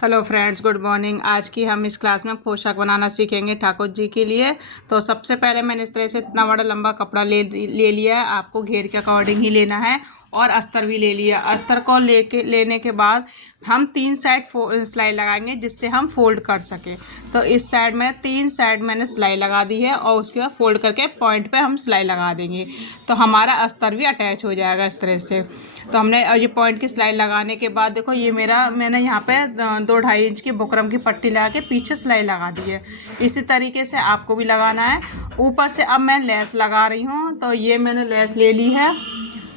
Hello friends, good morning. आज की हम इस क्लास में पोशाक बनाना सीखेंगे ठाकुर जी के लिए। तो सबसे पहले मैंने इस तरह से इतना बड़ा लंबा कपड़ा ले लिया है। आपको घेर के अकॉर्डिंग ही लेना है और अस्तर भी ले लिया। अस्तर को लेने के बाद हम 3 साइड सिलाई लगाएंगे जिससे हम फोल्ड कर सकें। तो इस साइड में 3 साइड मैंने सिलाई लगा दी है और उसके बाद फोल्ड करके पॉइंट पे हम सिलाई लगा देंगे तो हमारा अस्तर भी अटैच हो जाएगा इस तरह से। तो हमने ये पॉइंट की सिलाई लगाने के बाद देखो ये मैंने यहाँ पे 2-2.5 इंच की बुकरम की पट्टी लगा के पीछे सिलाई लगा दी है। इसी तरीके से आपको भी लगाना है। ऊपर से अब मैं लेस लगा रही हूँ। तो ये मैंने लेस ले ली है।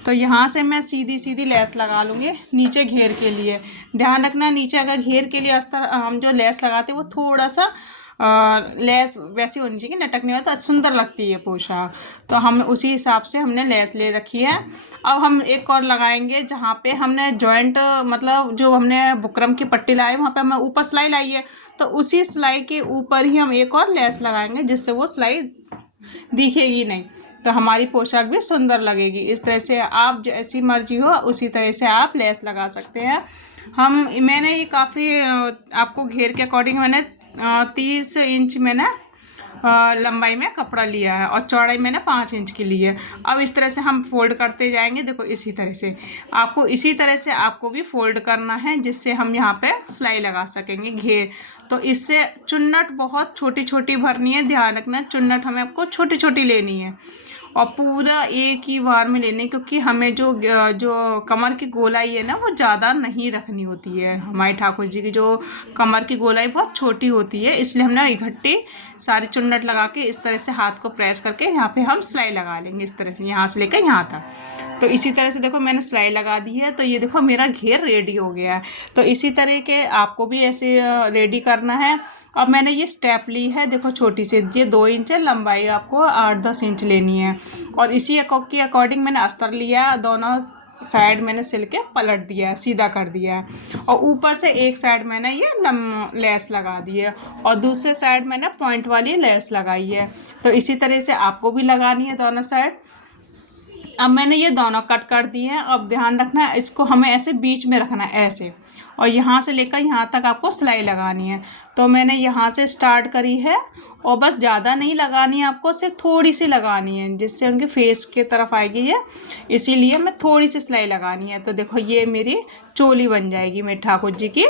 तो यहाँ से मैं सीधी सीधी लेस लगा लूँगी नीचे घेर के लिए। ध्यान रखना, नीचे अगर घेर के लिए अस्तर हम जो लेस लगाते हैं वो थोड़ा सा लेस वैसी होनी चाहिए, लटक नहीं हो तो सुंदर लगती है पोशाक। तो हम उसी हिसाब से हमने लेस ले रखी है। अब हम एक और लगाएंगे जहाँ पे हमने जॉइंट मतलब जो हमने बुकरम की पट्टी लाई वहाँ पे हमने ऊपर सिलाई लाई है। तो उसी सिलाई के ऊपर ही हम एक और लेस लगाएंगे जिससे वो सिलाई दिखेगी नहीं, तो हमारी पोशाक भी सुंदर लगेगी। इस तरह से आप जैसी मर्जी हो उसी तरह से आप लेस लगा सकते हैं। मैंने ये काफ़ी आपको घेर के अकॉर्डिंग मैंने 30 इंच मैंने लंबाई में कपड़ा लिया है और चौड़ाई मैंने 5 इंच की ली है। अब इस तरह से हम फोल्ड करते जाएंगे। देखो इसी तरह से आपको भी फोल्ड करना है जिससे हम यहाँ पे सिलाई लगा सकेंगे घेर। तो इससे चुन्नट बहुत छोटी छोटी भरनी है। ध्यान रखना, चुन्नट हमें आपको छोटी छोटी लेनी है और पूरा एक ही बार में लेने, क्योंकि हमें जो कमर की गोलाई है ना वो ज़्यादा नहीं रखनी होती है। हमारे ठाकुर जी की जो कमर की गोलाई बहुत छोटी होती है, इसलिए हमने इकट्ठी सारी चुन्नट लगा के इस तरह से हाथ को प्रेस करके यहाँ पे हम सिलाई लगा लेंगे इस तरह से, यहाँ से लेकर यहाँ तक। तो इसी तरह से देखो मैंने सिलाई लगा दी है। तो ये देखो मेरा घेर रेडी हो गया है। तो इसी तरह के आपको भी ऐसे रेडी करना है। अब मैंने ये स्टेप ली है, देखो छोटी सी, ये 2 इंच है लंबाई, आपको 8-10 इंच लेनी है। और इसी के अकॉर्डिंग मैंने अस्तर लिया, दोनों साइड मैंने सिल के पलट दिया है, सीधा कर दिया है। और ऊपर से एक साइड मैंने ये लेस लगा दी है और दूसरे साइड मैंने पॉइंट वाली लेस लगाई है। तो इसी तरह से आपको भी लगानी है दोनों साइड। अब मैंने ये दोनों कट कर दिए हैं। अब ध्यान रखना है, इसको हमें ऐसे बीच में रखना है ऐसे, और यहाँ से लेकर यहाँ तक आपको सिलाई लगानी है। तो मैंने यहाँ से स्टार्ट करी है और बस ज़्यादा नहीं लगानी है आपको, सिर्फ थोड़ी सी लगानी है जिससे उनके फेस के तरफ आएगी ये, इसीलिए मैं थोड़ी सी सिलाई लगानी है। तो देखो ये मेरी चोली बन जाएगी मेरे ठाकुर जी की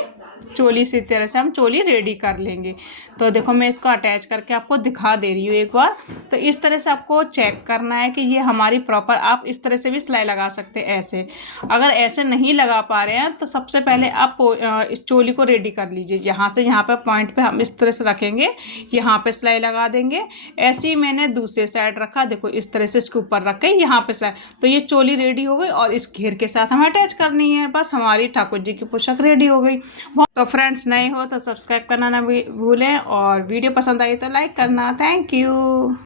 चोली। इसी तरह से हम चोली रेडी कर लेंगे। तो देखो मैं इसको अटैच करके आपको दिखा दे रही हूँ एक बार। तो इस तरह से आपको चेक करना है कि ये हमारी प्रॉपर, आप इस तरह से भी सिलाई लगा सकते हैं ऐसे। अगर ऐसे नहीं लगा पा रहे हैं तो सबसे पहले आप इस चोली को रेडी कर लीजिए। यहाँ से यहाँ पर पॉइंट पे हम इस तरह से रखेंगे, यहाँ पे सिलाई लगा देंगे। ऐसे ही मैंने दूसरे साइड रखा, देखो इस तरह से इसके ऊपर रख के यहाँ पे सिलाई। तो ये चोली रेडी हो गई और इस घेर के साथ हमें अटैच करनी है। बस हमारी ठाकुर जी की पोशाक रेडी हो गई। तो फ्रेंड्स, नए हो तो सब्सक्राइब करना ना भूलें और वीडियो पसंद आई तो लाइक करना। Thank you.